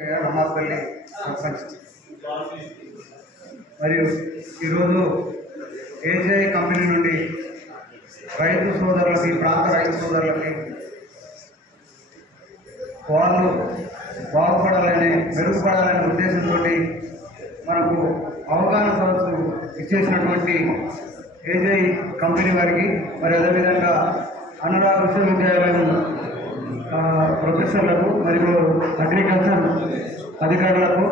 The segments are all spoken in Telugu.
అమ్మాపల్లి సర్పంచ్. మరియు ఈరోజు ఏజీఐ కంపెనీ నుండి రైతు సోదరులకి, ప్రాంత రైతు సోదరులకి వాళ్ళు బాగుపడాలని, మెరుగుపడాలనే ఉద్దేశంతో మనకు అవగాహన సదస్సు ఇచ్చేసినటువంటి ఏజీఐ కంపెనీ వారికి, మరి అదేవిధంగా అనురాగ్ విశ్వవిద్యాలయం ప్రొఫెసర్లకు మరియు అగ్రికల్చర్ అధికారులకు,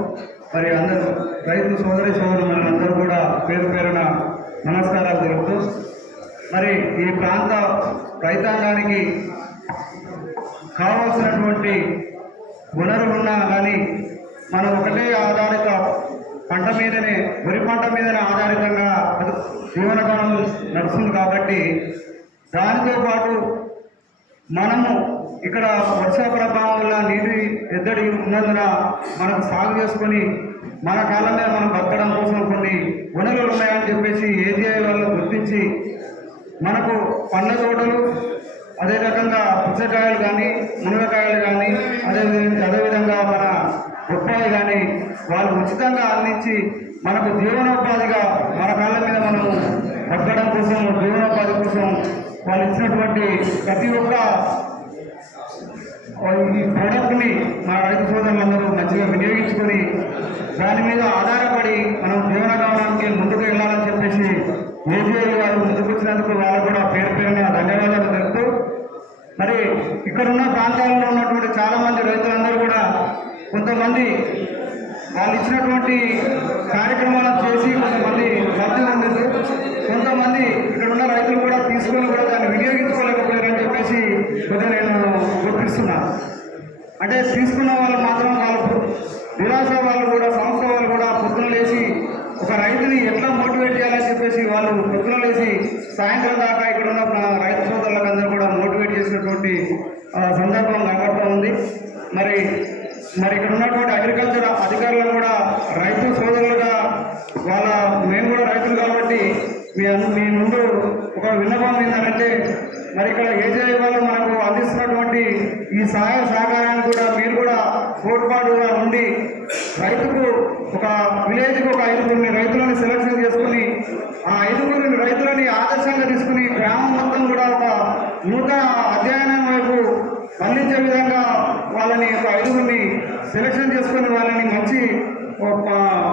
మరి అందరూ రైతు సోదరులందరూ కూడా పేరు పేరున నమస్కారాలు తెలుపుతూ, మరి ఈ ప్రాంత రైతాంగానికి కావాల్సినటువంటి వనరులు ఉన్నా కానీ మనం ఒకటే ఆధారిత పంట మీదనే, వరి పంట మీదనే ఆధారితంగా జీవనకాలం నడుస్తుంది. కాబట్టి దానితో పాటు మనము ఇక్కడ వర్ష ప్రభావం వల్ల నీటి ఎద్దడి ఉన్నందున మనకు సాగు చేసుకొని మన కాలం మీద మనం బతకడం కోసం కొన్ని వనరులు ఉన్నాయని చెప్పేసి ఏజీఐ వాళ్ళు గుర్తించి మనకు పండ్ల తోటలు, అదే రకంగా పుచ్చకాయలు కానీ, మునగకాయలు కానీ, అదేవిధంగా మన బొప్పాయి కానీ వాళ్ళు ఉచితంగా అందించి మనకు జీవనోపాధిగా మన కాళ్ళ మీద మనము బతకడం కోసం, జీవనోపాధి కోసం వాళ్ళు ఇచ్చినటువంటి ప్రతి ఒక్క ఈ ప్రోడక్ట్ని మన రైతు సోదరులందరూ మంచిగా వినియోగించుకొని దాని మీద ఆధారపడి మనం జీవనగానానికి ముందుకు వెళ్ళాలని చెప్పేసి ఏజీఐ వాళ్ళు ముందుకు వచ్చినందుకు వాళ్ళు కూడా పేరు పేరున ధన్యవాదాలు తెలుపుతూ, మరి ఇక్కడున్న ప్రాంతాల్లో ఉన్నటువంటి చాలామంది రైతులందరూ కూడా కొంతమంది వాళ్ళు ఇచ్చినటువంటి కార్యక్రమాలను చేసి కొంతమంది లబ్ధి పొందారు, కొంతమంది ఇక్కడ ఉన్న రైతులు కూడా తీసుకొని కూడా దాన్ని వినియోగించుకోలేకపోయారని చెప్పేసి కొద్దిగా నేను గుర్తిస్తున్నాను. అంటే తీసుకున్న వాళ్ళు మాత్రం వాళ్ళు నిరాశ వాళ్ళు కూడా, సంస్థ వాళ్ళు కూడా పొద్దున లేచి ఒక రైతుని ఎట్లా మోటివేట్ చేయాలని చెప్పేసి వాళ్ళు పొద్దున లేచి సాయంత్రం దాకా ఇక్కడ ఉన్న రైతు సోదరులకు అందరూ కూడా మోటివేట్ చేసినటువంటి సందర్భం కనబడుతూ ఉంది. మరి ఇక్కడ ఉన్నటువంటి అగ్రికల్చర్ అధికారులను కూడా రైతు సోదరులుగా మేము కూడా రైతులు కాబట్టి మీ ముందు ఒక విన్నపం ఏంటంటే, మరి ఇక్కడ ఏజీఐ వాళ్ళు మనకు అందిస్తున్నటువంటి ఈ సహాయ సహకారాన్ని కూడా మీరు కూడా తోడ్పాటుగా ఉండి రైతుకు ఒక విలేజ్కి ఒక 5 రైతులను సెలెక్షన్ చేసుకుని ఆ 5 రైతులని ఆదర్శంగా తీసుకుని గ్రామం మొత్తం కూడా ఒక నూతన అధ్యయనం వైపు మళ్లించే విధంగా వాళ్ళని ఒక 5 సెలెక్షన్ చేసుకుని వాళ్ళని మంచి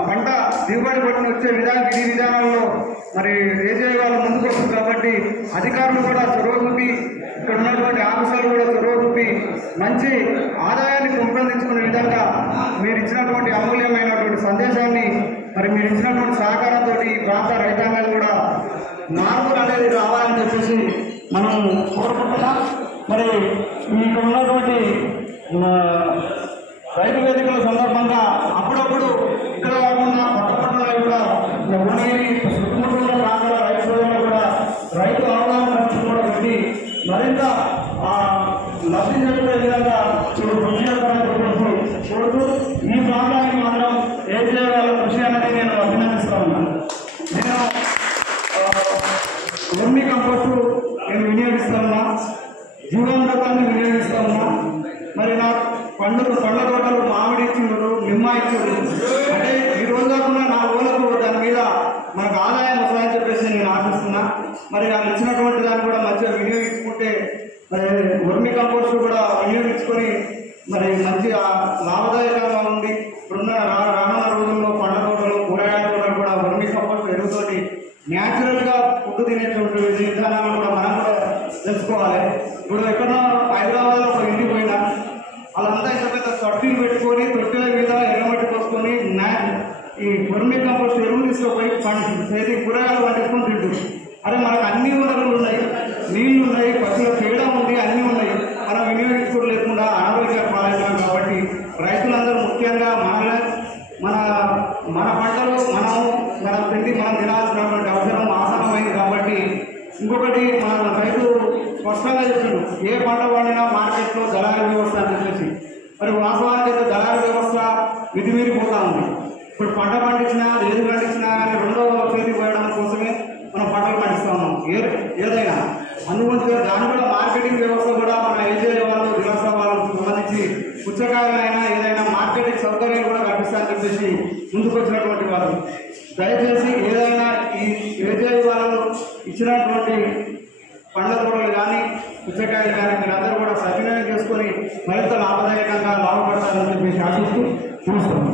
పంట దిగుబడి పట్టుకుని వచ్చే విధానాల్లో మరి ఏజీఐ వాళ్ళు ముందుకు వస్తుంది. కాబట్టి అధికారులు కూడా చొరవ చూపి, ఇక్కడ ఉన్నటువంటి ఆఫీసర్లు కూడా చొరవ చూపి మంచి ఆదాయాన్ని పెంపొందించుకునే విధంగా మీరు ఇచ్చినటువంటి అమూల్యమైనటువంటి సందేశాన్ని, మరి మీరు ఇచ్చినటువంటి సహకారంతో ఈ ప్రాంత రైతాంగాలు కూడా మార్పులు అనేది రావాలని చెప్పేసి మనం కోరుకుంటున్నాం. మరి ఇక్కడ ఉన్నటువంటి రైతు వేదికల సందర్భంగా అప్పుడప్పుడు ఇక్కడ కాకుండా పట్టపట్టణాలు కూడా చుట్టుముట్టున్న ప్రాంతాల రైతు సోదరులు కూడా రైతు అవగాహన కూడా పెట్టి మరింత లబ్ధి చేసే విధంగా కోరుతూ ఈ ప్రాంతానికి మాత్రం ఏజీఐ వాళ్ళ కృషి అనేది నేను అభినందిస్తా ఉన్నాను. నేను వర్మి కంపోస్టు నేను వినియోగిస్తా ఉన్నా, జీవామృతాన్ని వినియోగిస్తా ఉన్నా. మరి నా పండ్ల తోటలు మామిడి ఇచ్చుడు, నిమ్మ ఇచ్చుడు, అంటే ఈ రోజు కాకుండా నా ఊళ్ళకు దాని మీద మనకు ఆదాయం వస్తుందని చెప్పేసి నేను ఆశిస్తున్నా. మరి వాళ్ళు ఇచ్చినటువంటి దాన్ని కూడా మంచిగా వినియోగించుకుంటే, మరి వర్మి కంపోస్ట్ కూడా వినియోగించుకొని మరి మంచి లాభదాయకంగా ఉండి ఇప్పుడున్న రానున్న రోజుల్లో పండ్ల తోటలు, కూరగాయల తోటలు కూడా వర్మి కంపోస్ట్ ఎరువుతోటి న్యాచురల్గా ఫుడ్ తినేటువంటి విధానాలను కూడా మనం కూడా తెలుసుకోవాలి. ఇప్పుడు ఎక్కడో హైదరాబాద్లో ఒక ఇంటికి పోయినా వాళ్ళంతా ఇంత పెద్ద తొట్టిలు పెట్టుకొని తొట్టెల మీద ఎర్రమట్టి పోసుకొని ఈ వర్మి కంపోస్ట్ ఎరువులు తీసుకుపోయి కూరగాయలు పండించుకొని తింటుంది. అరే మనకు అన్ని వనరులు ఉన్నాయి, నీళ్లు ఉన్నాయి, పశువుల పేడ ఉంది, అన్నీ ఉన్నాయి. మనం వినియోగించుకోలేకుండా అనారోగ్య పాలవుతున్నాం. కాబట్టి రైతులందరూ ముఖ్యంగా మన పంటలు మన తిండి మనం తినాల్సినటువంటి అవసరం ఆసనమైంది. కాబట్టి ఇంకొకటి మన రైతు స్పష్టంగా చెప్తున్నాడు, ఏ పంట పండినా మార్కెట్లో దళారీ వ్యవస్థ అని చెప్పేసి. మరి వాస్తవానికి అయితే దళారీ వ్యవస్థ మితిమీరిపోతూ ఉంది. ఇప్పుడు పంట పండించినా, ఏది పండించినా కానీ రెండవ చేతికి పోయడం కోసమే మనం పంటలు పండిస్తూ ఉన్నాం ఏదైనా. అందుగురించి దాని కూడా మార్కెటింగ్ వ్యవస్థ కూడా మన ఏజీఐ వాళ్ళు, జిల్లా వాళ్ళకు సంబంధించి పుచ్చకాయలైనా ఏదైనా మార్కెటింగ్ సౌకర్యాలు కూడా కల్పిస్తారని చెప్పేసి ముందుకు వచ్చినటువంటి వారు దయచేసి ఏదైనా ఈ ఏజీఐ వాళ్ళు ఇచ్చినటువంటి పండ్ల తోటలు కానీ పుచ్చకాయలు కానీ మీరందరూ కూడా సద్వినియోగం చేసుకొని మరింత లాభదాయకంగా లాభపడతారని చెప్పేసి ఆశిస్తూ చూస్తున్నాం.